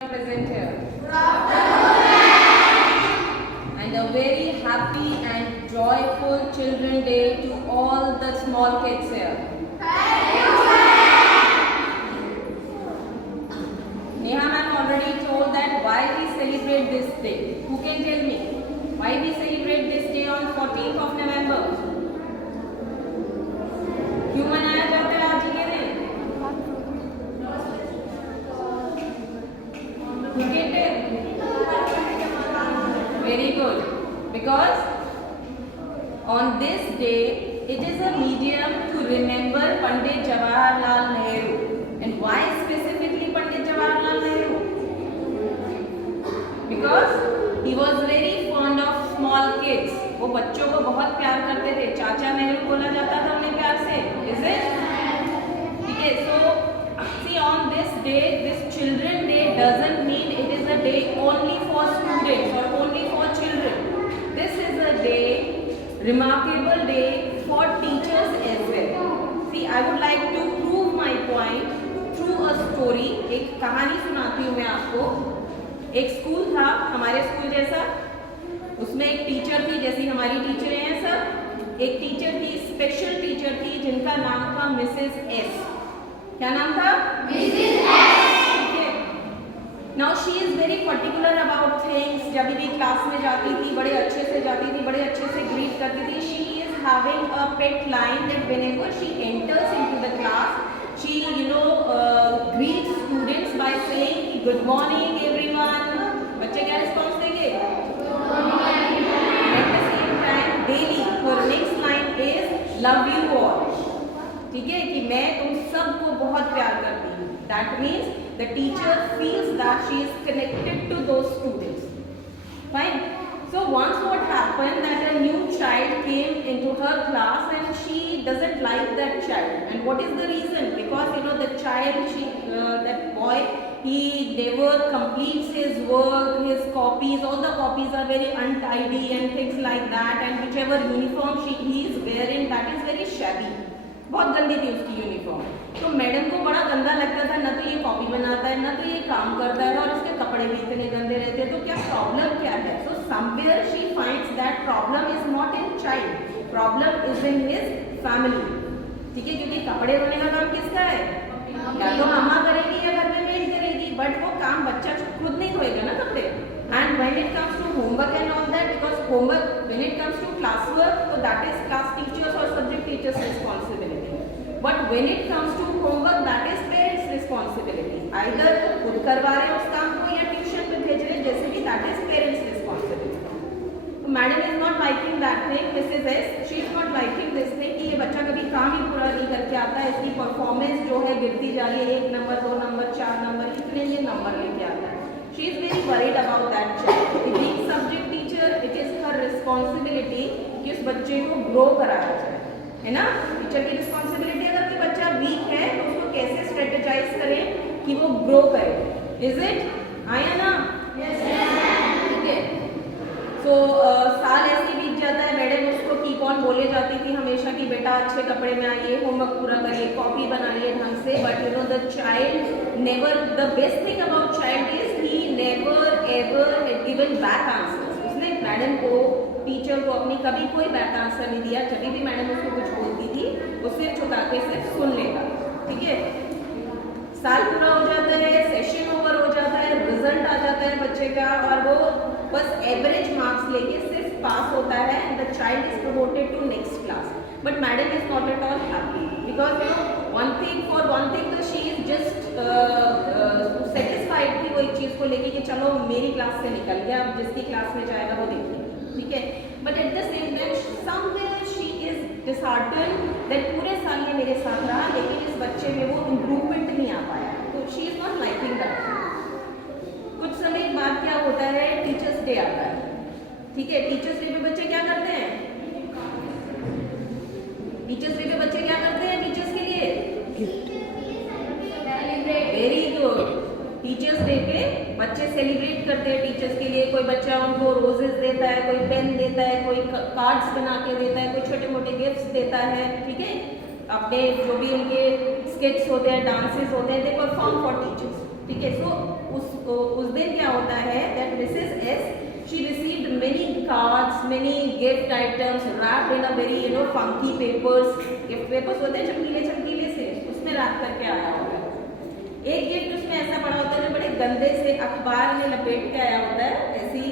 Present here. And a very happy and joyful Children Day to all the small kids here. Neha ma'am already told that why we celebrate this day. Who can tell me why we celebrate this day on 14th of November? क्यों मनाया जाता है आज के दिन? Who can tell? Very good. Because on this day it is a medium to remember Pandit Jawaharlal Nehru. And why specifically Pandit Jawaharlal Nehru? Because he was very fond of small kids. वो बच्चों को बहुत प्यार करते थे. चाचा नेहरू बोला जाता था उन्हें प्यार से. Is it? ठीक है. So see, on this day, this Children Day doesn't mean it is a day only for students or only for children. This is a day, remarkable day for teachers as well. See, I would like to prove my point through a story. एक कहानी सुनाती हूँ मैं आपको. एक school था हमारे school जैसा. उसमें एक टीचर थी जैसी हमारी टीचर हैं सब. एक टीचर थी, स्पेशल टीचर थी जिनका नाम था मिसेस एस. क्या नाम था? Mrs S. Now she is very particular about things. जब भी क्लास में जाती थी बड़े अच्छे से जाती थी, बड़े अच्छे से ग्रीट करती थी. She is having a pet line that whenever she enters into the class she greets students by saying good morning everyone. बच्चे क्या रिस्पॉन्स देंगे? At the same time daily her next line is love you all. ठीक है कि मैं तुम सबको बहुत प्यार करती हूँ. That means the teacher feels that she is connected to those students. Fine. So once what happened that a new child came into her class and she doesn't like that child. And what is the reason? Because the child, that boy, he never completes his work, his copies, all the copies are very untidy and things like that. And whichever uniform he is wearing, that is very shabby. बहुत गंदी थी उसकी uniform. तो madam को बड़ा गंदा लगता था. ना तो ये कॉपी बनाता है, ना तो ये काम करता है, और उसके कपड़े भी इतने गंदे रहते हैं. तो क्या प्रॉब्लम क्या है? So somewhere she finds that problem is not in child, problem is in his family. ठीक है, क्योंकि कपड़े धोने का काम किसका है? या तो मम्मा करेगी या घर में मेड करेगी. बट वो काम बच्चा खुद नहीं धोएगा ना कपड़े. And when it comes to homework and all that, because homework when it comes to class work, तो दैट इज क्लास टीचर्स और subject teachers responsibility. But when it comes to homework, that is parents' responsibility. Either खुद करवा रहे उस काम को या tuition पे भेज रहे, जैसे भी that is parents' responsibility. तो madam is not liking that thing. Mrs. S, she is not liking this thing कि ये बच्चा कभी काम ही पूरा नहीं करके आता है. इसकी परफॉर्मेंस जो है गिरती जा रही है. 1 नंबर 2 नंबर 4 नंबर इतने ये नंबर लेके आता है. She is very worried about that child. Being subject teacher, it is her responsibility कि उस बच्चे को ग्रो कराया जाए, है ना. टीचर की रिस्पॉन्सिबिलिटी. अगर कोई बच्चा वीक है तो उसको कैसे स्ट्रेटेजाइज करें कि वो ग्रो करे. Is it? आया ना? ठीक है. सो साल ऐसे बीत जाता है. मैडम उसको कीप ऑन बोले जाती थी हमेशा कि बेटा अच्छे कपड़े में आइए, होमवर्क पूरा करिए, कॉपी बनाइए ढंग से. But the child never, the best thing about child is he never ever had given back answers. उसने मैडम को, टीचर को अपनी कभी कोई बैक आंसर नहीं दिया. जब भी मैडम उसको कुछ बोलती थी वो सिर्फ छुपा के सिर्फ सुन लेगा. ठीक है. साल पूरा हो जाता है, सेशन ओवर हो जाता है, रिजल्ट आ जाता है बच्चे का, और वो बस एवरेज मार्क्स लेके सिर्फ पास होता है. And the child is promoted to next class. But madam is not at all happy because one thing तो शी इज जस्ट सेटिस्फाइड थी वो एक चीज़ को लेके कि चलो मेरी क्लास से निकल गया, अब जिसकी क्लास में जाएगा वो देखिए. ठीक है. But at the same time somewhere she is disheartened that पूरे साल ये मेरे साथ रहा लेकिन इस बच्चे में वो इम्प्रूवमेंट नहीं आ पाया. तो she is not liking that. कुछ समय बाद क्या होता है? टीचर्स डे आता है. ठीक है. टीचर्स डे पे बच्चे क्या करते हैं? टीचर्स डे पे बच्चे क्या करते हैं टीचर्स के लिए? Very good. टीचर्स डे पे बच्चे सेलिब्रेट करते हैं टीचर्स के लिए. कोई बच्चा उनको रोजेस देता है, कोई पेन देता है, कोई कार्ड्स बना के देता है, कोई छोटे मोटे गिफ्ट्स देता है. ठीक है. अपने जो भी उनके स्किट्स होते हैं, डांसेस होते हैं, दे परफॉर्म फॉर टीचर्स. ठीक है. सो cards, many gift items wrapped in a very funky papers. Gift papers होते हैं चमकीले चमकीले से, उसमें रैप करके आया होता है। एक गिफ्ट उसमें ऐसा पड़ा होता है जो बड़े गंदे से अखबार में लपेट के आया होता है, ऐसे ही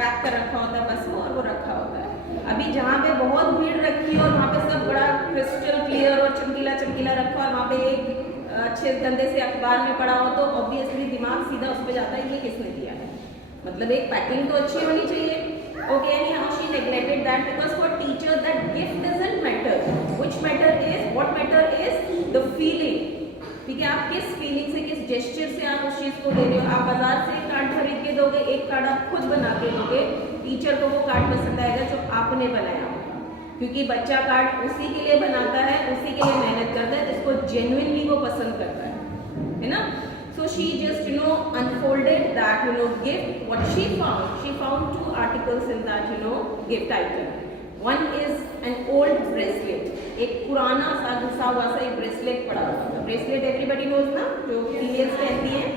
पैक कर रखा होता है बस में, और वो रखा होता है। अभी जहाँ पे बहुत भीड़ रखी है और वहाँ पे सब बड़ा क्रिस्टल क्लियर और चमकीला चमकीला रखा और वहाँ पे एक अच्छे गंदे से अखबार में पड़ा हो, तो ऑब्वियसली दिमाग सीधा उस पर जाता है ये किसने दिया है, मतलब एक पैकिंग तो अच्छी होनी चाहिए। Okay, any how she neglected that because for teacher that gift doesn't matter, which matter is what matter is the feeling. ठीक है, आप किस फीलिंग से, किस जेस्चर से आप उस चीज को दे रहे हो। आप बाजार से एक कार्ड खरीद के दोगे, एक कार्ड आप खुद बना के दोगे, टीचर को वो कार्ड पसंद आएगा जो आपने बनाया होगा, क्योंकि बच्चा कार्ड उसी के लिए बनाता है, उसी के लिए मेहनत करता है जिसको जेन्युइनली वो पसंद करता है ना। So she just unfolded that gift. What she found two articles in that gift item. One is an old bracelet. एक पुराना सा घुसा हुआ सा एक ब्रेसलेट पड़ा हुआ था। ब्रेसलेट एवरीबडी नोज ना, जो फीमेल्स पहनती हैं।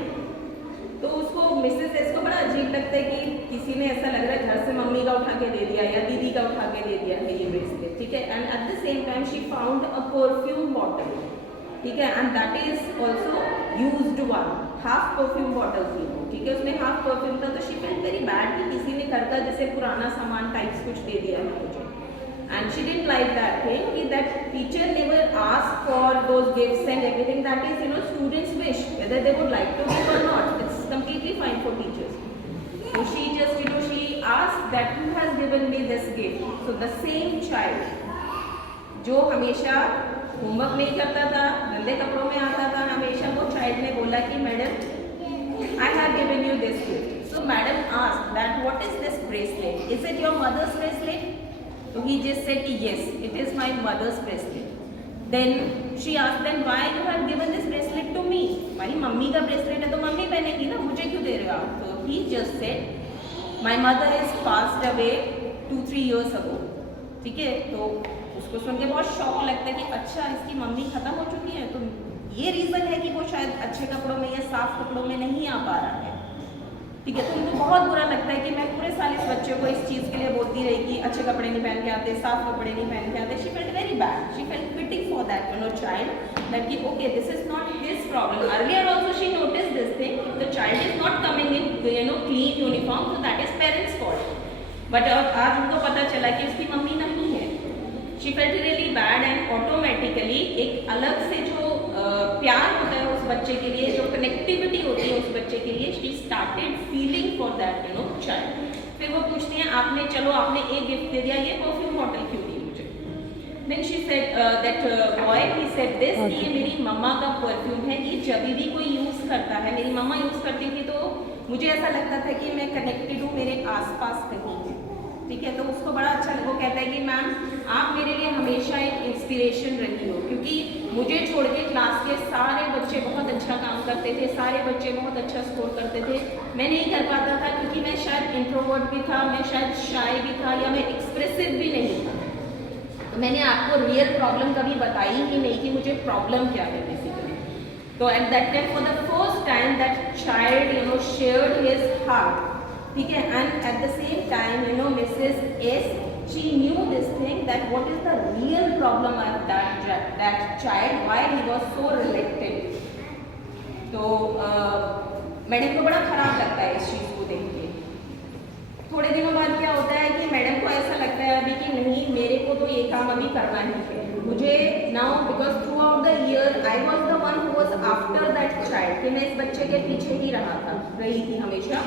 तो उसको मिसेस एस को बड़ा अजीब लगता है कि किसी ने ऐसा लग रहा है घर से मम्मी का उठा के दे दिया या दीदी का उठा के दे दिया है ये ब्रेसलेट। ठीक है, and at the same time she found a perfume bottle. ठीक है, and that is also used one, half perfume bottle थी। ठीक है, उसमें हाफ परफ्यूम था, तो शी फेल्ट वेरी बैड कि किसी ने घर का जैसे पुराना सामान टाइप्स कुछ दे दिया है मुझे। And she didn't like that thing, that teacher never asked for those gifts and everything. That is, students' wish, whether they would like to give or not. It's completely fine for teachers. So she just, she asked that who has given me this gift. So the same child, जो हमेशा homework नहीं करता था, गंदे कपड़ों में आता था, हमेशा वो child ने बोला कि madam, I have given you this gift. So madam asked that what is this bracelet? Is it your mother's bracelet? So he just said yes, it is my mother's bracelet. Then she asked them why you have given this bracelet to me? भाई mummy का bracelet है तो mummy पहनेगी ना, मुझे क्यों दे रहे हो आप? So he just said my mother is passed away 2-3 years ago. ठीक है, तो उसको सुन के बहुत शौक लगता है कि अच्छा इसकी मम्मी खत्म हो चुकी है, तो ये रीज़न है कि वो शायद अच्छे कपड़ों में या साफ कपड़ों में नहीं आ पा रहा है। ठीक है, तो उनको बहुत बुरा लगता है कि मैं पूरे साल इस बच्चे को इस चीज़ के लिए बोलती रही कि अच्छे कपड़े नहीं पहन के आते, साफ कपड़े नहीं पहन के आते। She felt very bad, she felt pity for that child, that कि okay this is not his problem. Earlier also she notice this thing, the child is not coming in clean uniform, so that is parents fault. But आज उनको पता चला कि उसकी mummy नहीं है। She felt really bad and automatically एक अलग से जो प्यार होता है उस बच्चे के लिए, जो कनेक्टिविटी होती है उस बच्चे के लिए, she started feeling for that child. फिर वो पूछती हैं आपने, चलो आपने एक गिफ्ट दे दिया, ये परफ्यूम बॉटल क्यों दी मुझे? Then she said that boy he said this, ये मेरी मम्मा का परफ्यूम है, ये जब भी कोई यूज़ करता है, मेरी मम्मा यूज़ करती थी तो मुझे ऐसा लगता था कि मैं कनेक्टेड हूँ मेरे आसपास कहीं है। ठीक है, तो उसको बड़ा अच्छा लगा। वो कहता है कि मैम आप मेरे लिए हमेशा एक इंस्पिरेशन रही हो, क्योंकि मुझे छोड़ के क्लास के सारे बच्चे बहुत अच्छा काम करते थे, सारे बच्चे बहुत अच्छा स्कोर करते थे, मैं नहीं कर पाता था क्योंकि मैं शायद इंट्रोवर्ट भी था, मैं शायद शाय भी था, या मैं एक्सप्रेसिव भी नहीं था। तो मैंने आपको रियल प्रॉब्लम कभी बताई ही नहीं कि मुझे प्रॉब्लम क्या है बेसिकली। तो at that time for the first time that child shared his heart. ठीक है, and at the same time Mrs S, she knew this thing that what is the real problem of that child, why he was so reluctant. तो madam को बड़ा खराब लगता है इस चीज़ को देख के। थोड़े दिनों बाद क्या होता है कि मैडम को ऐसा लगता है अभी कि नहीं मेरे को तो ये काम अभी करना ही है मुझे now, because through out the year I was the one who was after that child, कि मैं इस बच्चे के पीछे ही रही थी हमेशा।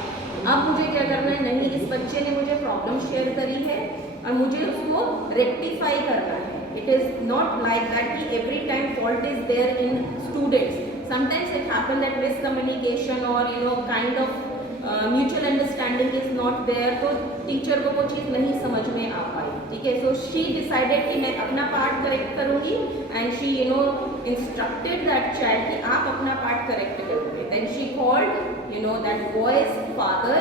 अब मुझे क्या करना है, नहीं इस बच्चे ने मुझे प्रॉब्लम शेयर करी है और मुझे उसको रेक्टिफाई करना है। It is not like that कि every time fault is there in students, sometimes it happen that miscommunication और kind of mutual understanding is not there, तो टीचर को वो चीज़ नहीं समझ में आ पाई। ठीक है, सो शी डिसाइडेड कि मैं अपना पार्ट करेक्ट करूँगी and she instructed that child कि आप अपना पार्ट करेक्ट करोगे। Then she called that boy's father,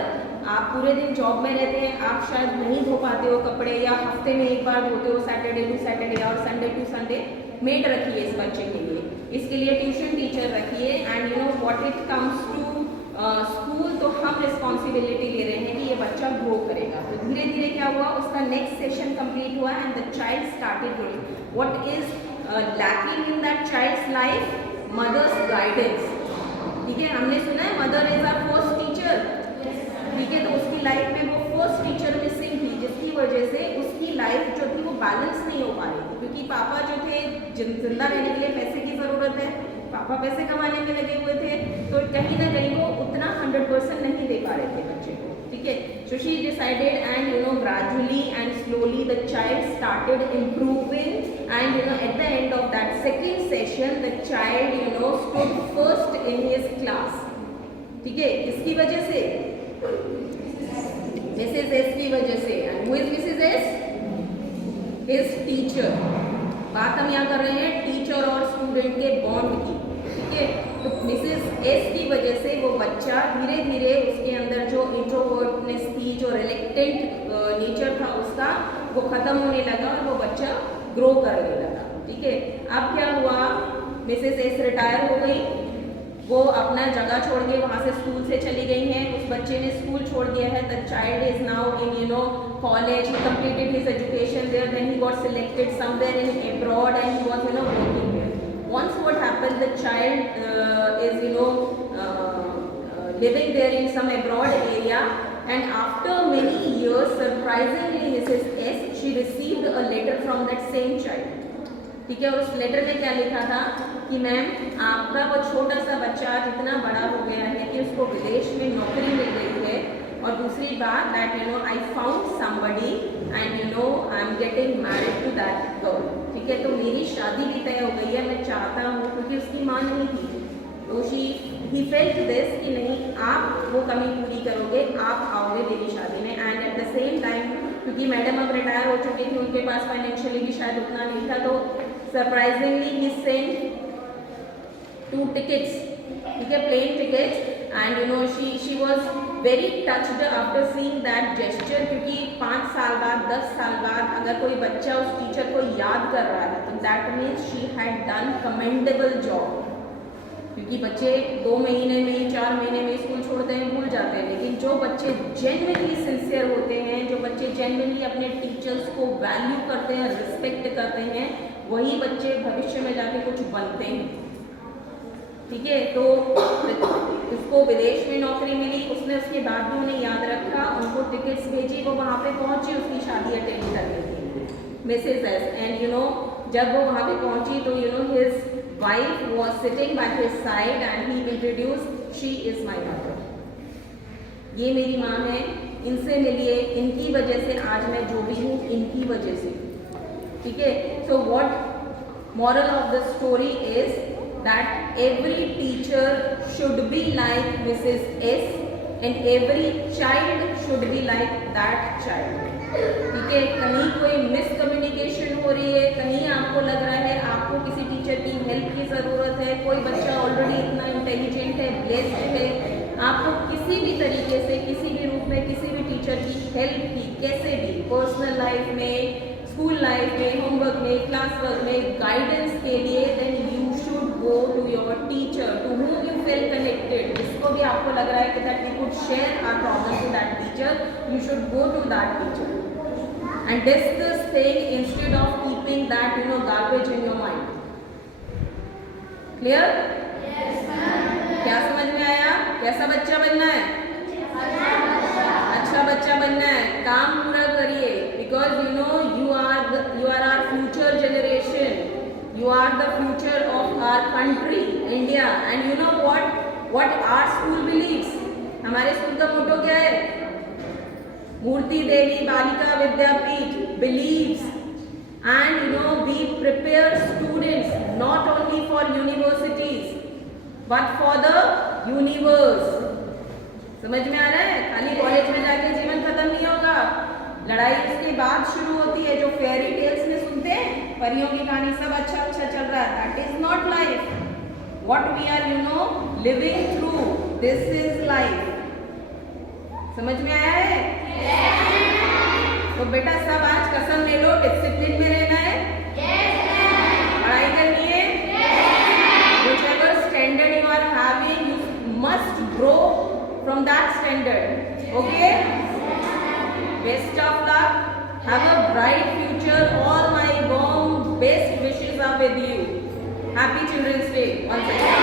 आप पूरे दिन जॉब में रहते हैं, आप शायद नहीं धो पाते हो कपड़े या हफ्ते में एक बार धोते हो, सैटरडे टू सैटरडे और संडे टू संडे। मेड रखिए इस बच्चे के लिए, इसके लिए ट्यूशन टीचर रखिए, and what it comes to school, तो हम रिस्पॉन्सिबिलिटी ले रहे हैं कि ये बच्चा ग्रो करेगा। तो धीरे धीरे क्या हुआ, उसका नेक्स्ट सेशन कंप्लीट हुआ and the child started growing. What is lacking in that child's life? Mother's guidance. ठीक है, हमने सुना है mother is our first teacher. ठीक है, तो उसकी लाइफ में वो फर्स्ट टीचर मिसिंग थी, जिसकी वजह से उसकी लाइफ जो थी वो बैलेंस नहीं हो पा रही थी, क्योंकि पापा जो थे, जिंदा रहने के लिए पैसे की ज़रूरत है, पापा पैसे कमाने में लगे हुए थे, तो कहीं ना कहीं वो उतना 100% नहीं दे पा रहे थे बच्चे को। ठीक है, so she decided and gradually and slowly the child started improving and at the end of that second session the child stood first in his class. ठीक है, किसकी वजह से? मिसेस एस की वजह से। And who is Mrs S? His teacher. बात हम यहाँ कर रहे हैं टीचर और स्टूडेंट के बॉन्ड की। ठीक है, तो मिसेस एस की वजह से वो बच्चा धीरे धीरे उसके अंदर जो इंट्रोवर्टनेस थी, जो रिलेक्टेंट नेचर था उसका, वो खत्म होने लगा और वो बच्चा ग्रो करने लगा। ठीक है, अब क्या हुआ, मिसेस एस रिटायर हो गई, वो अपना जगह छोड़ के वहाँ से स्कूल से चली गई हैं। उस बच्चे ने स्कूल छोड़ दिया है। The child is now in college, he completed his education there, then he got selected somewhere in abroad and he was working there. Once what happened, the child is living there in some abroad area, and after many years surprisingly Mrs. S, she received a letter from that same child. ठीक है, और उस letter में क्या लिखा था कि ma'am आपका वो छोटा सा बच्चा जितना बड़ा हो गया है कि उसको विदेश में नौकरी मिल गई है, और दूसरी बात that I found somebody and I am getting married to that girl. ठीक है, तो मेरी शादी भी तय हो गई है, मैं चाहता हूँ, क्योंकि उसकी माँ नहीं थी, तो ही फेल्ट दिस कि नहीं आप वो कमी पूरी करोगे, आप आओगे मेरी शादी में। And at the same time क्योंकि मैडम अब रिटायर हो चुकी थी, उनके पास फाइनेंशियली भी शायद उतना नहीं था, तो सरप्राइजिंगली ही सेंट 2 tickets, ठीक है, plane tickets, and she was very touched after seeing that gesture, क्योंकि 5 साल बाद 10 साल बाद अगर कोई बच्चा उस टीचर को याद कर रहा है तो that means she had done commendable job. क्योंकि बच्चे 2 महीने में 4 महीने में स्कूल छोड़ते हैं, भूल जाते हैं, लेकिन जो बच्चे जेन्युइनली सिंसियर होते हैं, जो बच्चे जेन्युइनली अपने टीचर्स को वैल्यू करते हैं, रिस्पेक्ट करते हैं, वही बच्चे भविष्य में जाके कुछ बनते हैं। ठीक है, तो उसको विदेश में नौकरी मिली, उसने उसके बाद भी उन्हें याद रखा, उनको टिकट्स भेजी, वो वहाँ पे पहुँची उसकी शादी अटेंड करने के लिए, मिसेस एस। एंड जब वो वहाँ पे पहुँची तो his wife was sitting by his side and he introduced, she is my mother, ये मेरी माँ है, इनसे मिलिए, इनकी वजह से आज मैं जो भी हूँ इनकी वजह से। ठीक है, so what moral of the story is that every teacher should be like Mrs. S and every child should be like that child. ठीक है, कहीं कोई मिसकम्युनिकेशन हो रही है, कहीं आपको लग रहा है आपको किसी टीचर की हेल्प की ज़रूरत है, कोई बच्चा ऑलरेडी इतना इंटेलिजेंट है, ब्लेस्ड है, आपको किसी भी तरीके से किसी भी रूप में किसी भी टीचर की हेल्प की, कैसे भी, पर्सनल लाइफ में, स्कूल लाइफ में, होमवर्क में, क्लास वर्क में, गाइडेंस के लिए, then you should go to your teacher to whom you feel connected. जिसको भी आपको लग रहा है कि that we could share our problem to that teacher, you should go to that teacher and discuss thing instead of keeping that garbage in your mind. Clear? Yes, ma'am. क्या समझ में आया? कैसा बच्चा बनना है? अच्छा बच्चा बनना है, काम पूरा करिए, because you are our future generation. You are the future of our country, India, and you know what our school believes? हमारे स्कूल का मोटो क्या है? मूर्ति देवी बालिका विद्यापीठ believes, and we prepare students not only for universities but for the universe. समझ में आ रहा है? खाली कॉलेज में जाके जीवन खत्म नहीं होगा, लड़ाई उसके बाद शुरू होती है। जो फेयरी टेल्स में सुनते हैं, परियों की कहानी, सब अच्छा अच्छा चल रहा है, that is not life. What we are living through, this is life. समझ में आया है? तो बेटा सब आज कसम ले लो, डिसिप्लिन में रहना है, पढ़ाई करनी है, whichever standard you are having, you must grow from that standard. Okay? best of luck. Have a bright future. All my warm best wishes are with you. Happy Children's Day once again.